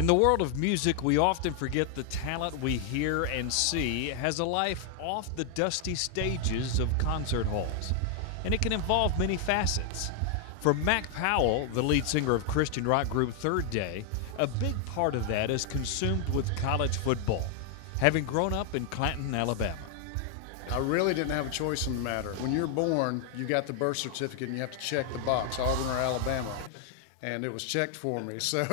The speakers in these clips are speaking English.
In the world of music, we often forget the talent we hear and see has a life off the dusty stages of concert halls, and it can involve many facets. For Mac Powell, the lead singer of Christian rock group Third Day, a big part of that is consumed with college football, having grown up in Clanton, Alabama. I really didn't have a choice in the matter. When you're born, you got the birth certificate and you have to check the box, Auburn or Alabama. And it was checked for me, so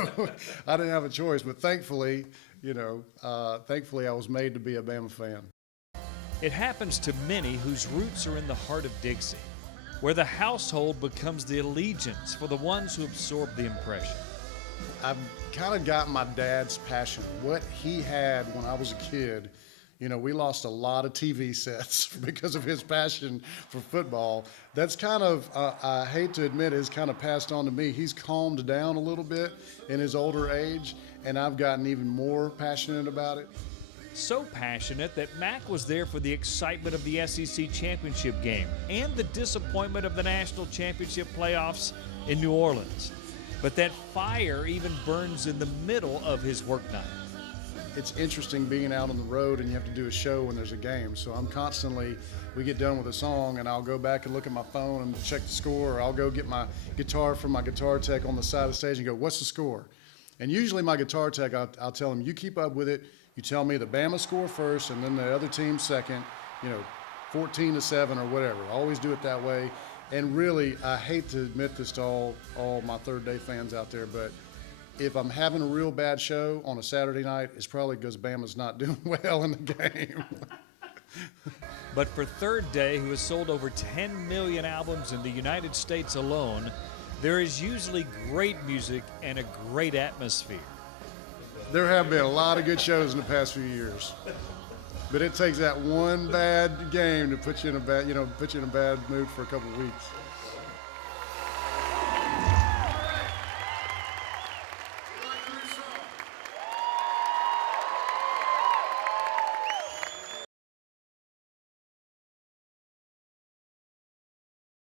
I didn't have a choice. But thankfully, I was made to be a Bama fan. It happens to many whose roots are in the heart of Dixie, where the household becomes the allegiance for the ones who absorb the impression. I've kind of got my dad's passion, what he had when I was a kid. You know, we lost a lot of TV sets because of his passion for football. That's kind of, I hate to admit, is kind of passed on to me. He's calmed down a little bit in his older age, and I've gotten even more passionate about it. So passionate that Mac was there for the excitement of the SEC championship game and the disappointment of the national championship playoffs in New Orleans. But that fire even burns in the middle of his work night. It's interesting being out on the road and you have to do a show when there's a game. So I'm constantly, we get done with a song and I'll go back and look at my phone and check the score, or I'll go get my guitar from my guitar tech on the side of the stage and go, what's the score? And usually my guitar tech, I'll tell him, you keep up with it. You tell me the Bama score first and then the other team second, 14-7 or whatever. I always do it that way. And really, I hate to admit this to all my Third Day fans out there, but if I'm having a real bad show on a Saturday night, it's probably because Bama's not doing well in the game. But for Third Day, who has sold over 10 million albums in the United States alone, there is usually great music and a great atmosphere. There have been a lot of good shows in the past few years, but it takes that one bad game to put you in a bad mood for a couple of weeks.